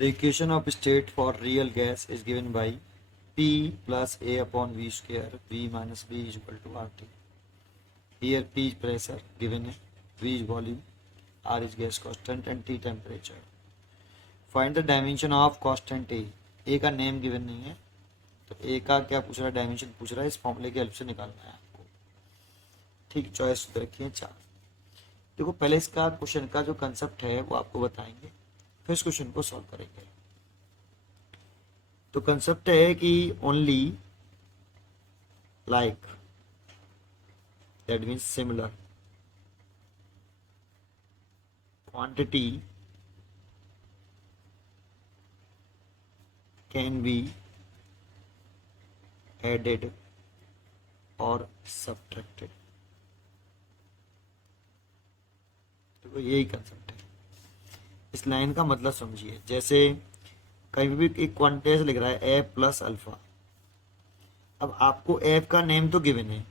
The equation of state for real gas is given by P plus A upon V square, V minus B is equal to RT. Here P is pressure given है, V is volume, R is gas constant and T temperature. Find the dimension of constant A. A का name given नहीं है, तो A का क्या पूछ रहा है, डायमेंशन पूछ रहा है, इस फॉर्मूले की हेल्प से निकालना है आपको। ठीक, चॉइस रखिए 4। देखो पहले इसका क्वेश्चन का जो कंसेप्ट है वो आपको बताएंगे, फिर इस क्वेश्चन को सॉल्व करेंगे। तो कंसेप्ट है कि only like, that means similar quantity can be added और सब्ट्रैक्टेड। तो यही कंसेप्ट है। इस लाइन का मतलब समझिए, जैसे कहीं भी एक क्वांटिटी लिख रहा है एफ प्लस अल्फा। अब आपको एफ का नेम तो गिवन है,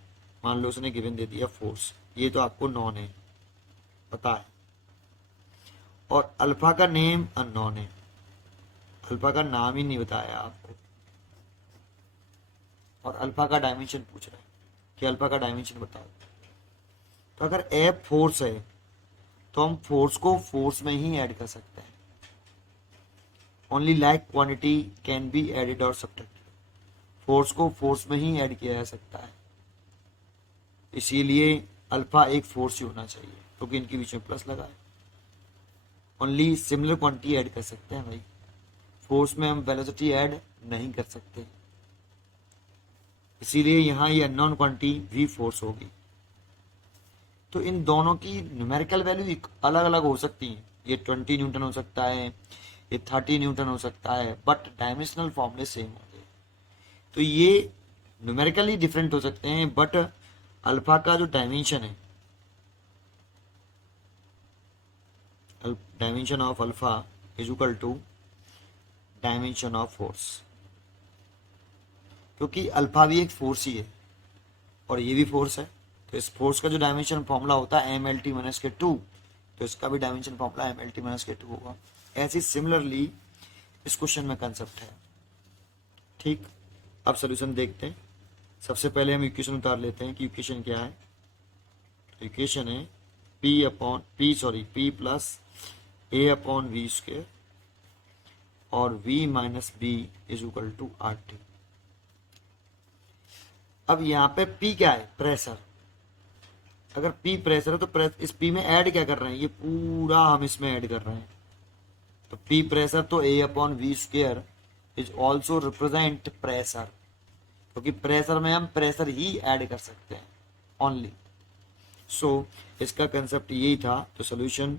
मान लो उसने गिवन दे दिया फोर्स, ये तो आपको नॉन है, पता है। और अल्फा का नेम अननोन है, अल्फा का नाम ही नहीं बताया आपको। और अल्फा का डायमेंशन पूछ रहा है कि अल्फा का डायमेंशन बताओ। तो अगर एफ फोर्स है तो हम फोर्स को फोर्स में ही ऐड कर सकते हैं। Only like quantity can be added और सब्ट्रैक्टेड। फोर्स को फोर्स में ही ऐड किया जा सकता है, इसीलिए अल्फा एक फोर्स ही होना चाहिए, क्योंकि इनके बीच में प्लस लगा है। ओनली सिमिलर क्वांटिटी ऐड कर सकते हैं भाई, फोर्स में हम वेलोसिटी ऐड नहीं कर सकते, इसीलिए यहाँ ये अननोन क्वांटिटी भी फोर्स होगी। तो इन दोनों की न्यूमेरिकल वैल्यू अलग अलग हो सकती है, ये 20 न्यूटन हो सकता है, ये 30 न्यूटन हो सकता है, बट डायमेंशनल फॉर्मूले सेम होंगे। तो ये न्यूमेरिकली डिफरेंट हो सकते हैं, बट अल्फा का जो डायमेंशन है, dimension of alpha is equal to dimension of force, क्योंकि अल्फा भी एक फोर्स ही है और ये भी फोर्स है। तो इस फोर्स का जो डायमेंशन फॉर्मूला होता है एम एल टी माइनस के 2, तो इसका भी dimension formula M L T minus के 2 होगा। ऐसे सिमिलरली इस क्वेश्चन में कंसेप्ट है। ठीक, अब सोल्यूशन देखते हैं। सबसे पहले हम इक्वेशन उतार लेते हैं कि इक्वेशन क्या है। तो इक्वेशन है P plus A upon V square और v minus B is equal to R T. अब यहाँ पे P क्या है, प्रेशर। अगर P प्रेशर है तो इस P में ऐड क्या कर रहे हैं, ये पूरा हम इसमें ऐड कर रहे हैं। तो P प्रेशर तो A upon V square is also represent pressure, क्योंकि प्रेशर में हम प्रेशर ही ऐड कर सकते हैं ओनली। सो इसका कंसेप्ट यही था। तो सोल्यूशन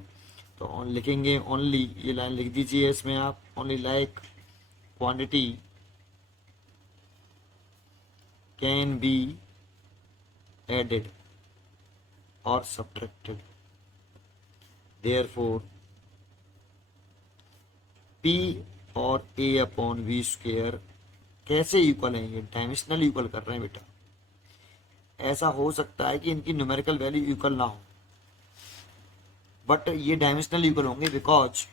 तो लिखेंगे ओनली, ये लाइन लिख दीजिए इसमें आप, only like quantity can be added or subtracted, therefore P और A अपॉन वी स्क्वेयर कैसे इक्वल है, ये डायमेंशनल इक्वल कर रहे हैं बेटा। ऐसा हो सकता है कि इनकी न्यूमेरिकल वैल्यू इक्वल ना हो, बट ये डायमेंशनल इक्वल होंगे, बिकॉज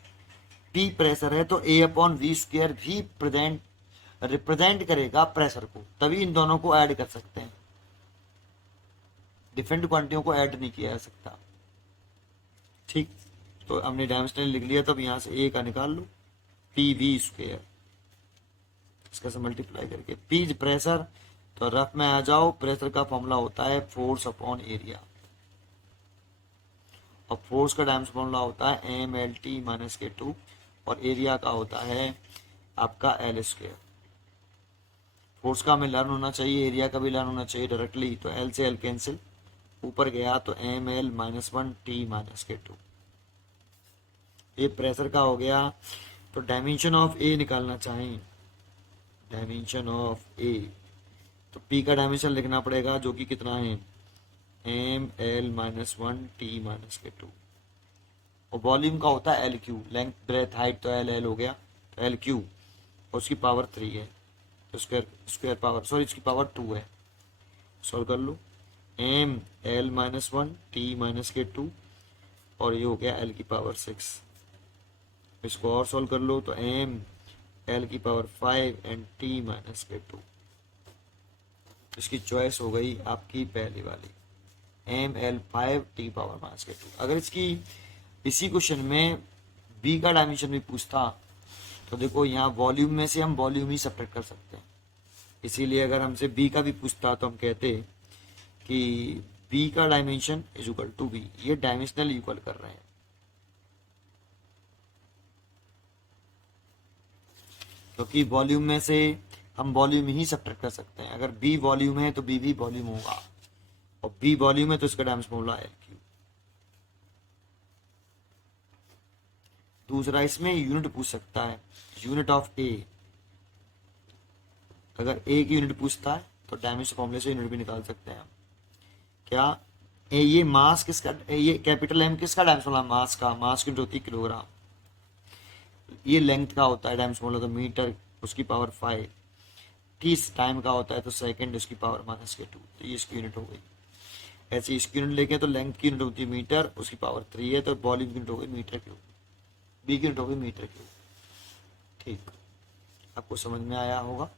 P प्रेशर है तो A अपॉन वी स्क्वेयर भी रिप्रेजेंट करेगा प्रेशर को, तभी इन दोनों को ऐड कर सकते हैं। डिफरेंट क्वांटिटियों को ऐड नहीं किया जा सकता। ठीक, तो हमने डायमेंशनल लिख लिया, तब यहाँ से ए का निकाल लो, पी वी स्क्वेयर, इसका से मल्टीप्लाई करके। पी प्रेशर, तो रफ में आ जाओ, प्रेशर का फॉर्मूला होता है फोर्स अपॉन एरिया, और फोर्स का डायमेंशन फॉर्मूला होता है एम एल टी माइनस के 2, और एरिया का होता है आपका एल स्क्वेयर। फोर्स का हमें लर्न होना चाहिए, एरिया का भी लर्न होना चाहिए डायरेक्टली, तो एल से एल कैंसिल, ऊपर गया तो M L minus 1 T minus के 2। ये प्रेशर का हो गया। तो डायमेंशन ऑफ ए निकालना चाहें, डायमेंशन ऑफ ए, तो पी का डायमेंशन लिखना पड़ेगा, जो कि कितना है M L minus 1 T minus के 2, और वॉल्यूम का होता है L cube, length breadth height, तो एल एल हो गया, तो एल क्यू, और उसकी पावर 3 है, तो स्क्वायर पावर, सॉरी इसकी पावर 2 है। सॉल्व कर लो, M L minus 1 T minus के 2, और ये हो गया एल की पावर 6। इसको और सॉल्व कर लो तो एम एल की पावर 5 एंड टी माइनस के 2। इसकी चॉइस हो गई आपकी पहली वाली, M L 5 T power minus के 2। अगर इसकी इसी क्वेश्चन में बी का डायमेंशन भी पूछता तो देखो यहाँ वॉल्यूम में से हम वॉल्यूम ही सब्ट्रैक्ट कर सकते हैं, इसीलिए अगर हमसे बी का भी पूछता तो हम कहते कि बी का dimension is equal to B, ये डायमेंशनल इक्वल कर रहे हैं। क्योंकि वॉल्यूम में से हम वॉल्यूम ही सब्ट्रैक्ट कर सकते हैं, अगर बी वॉल्यूम है तो बी भी वॉल्यूम होगा, और बी वॉल्यूम है तो इसका डायमेंशन होगा एल क्यूब। दूसरा इसमें यूनिट पूछ सकता है, यूनिट ऑफ ए। अगर ए की यूनिट पूछता है तो डायमेंशन फॉर्मूले से यूनिट भी निकाल सकते हैं हम। क्या ये मास किसका, ये कैपिटल एम किसका डायमेंशन फॉर्मूला, मास का, मास की यूनिट होती है किलोग्राम। ये लेंथ का होता है डायमेंशन फॉर्मूला तो मीटर उसकी पावर 5, किस टाइम का होता है तो सेकंड उसकी पावर माइनस के 2, तो ये इसकी यूनिट हो गई। ऐसे इसकी यूनिट लेके तो लेंथ की यूनिट होती है मीटर, उसकी पावर 3 है तो वॉल्यूम की यूनिट हो गई मीटर क्यूब, बी की यूनिट हो गई मीटर क्यूब। ठीक, आपको समझ में आया होगा।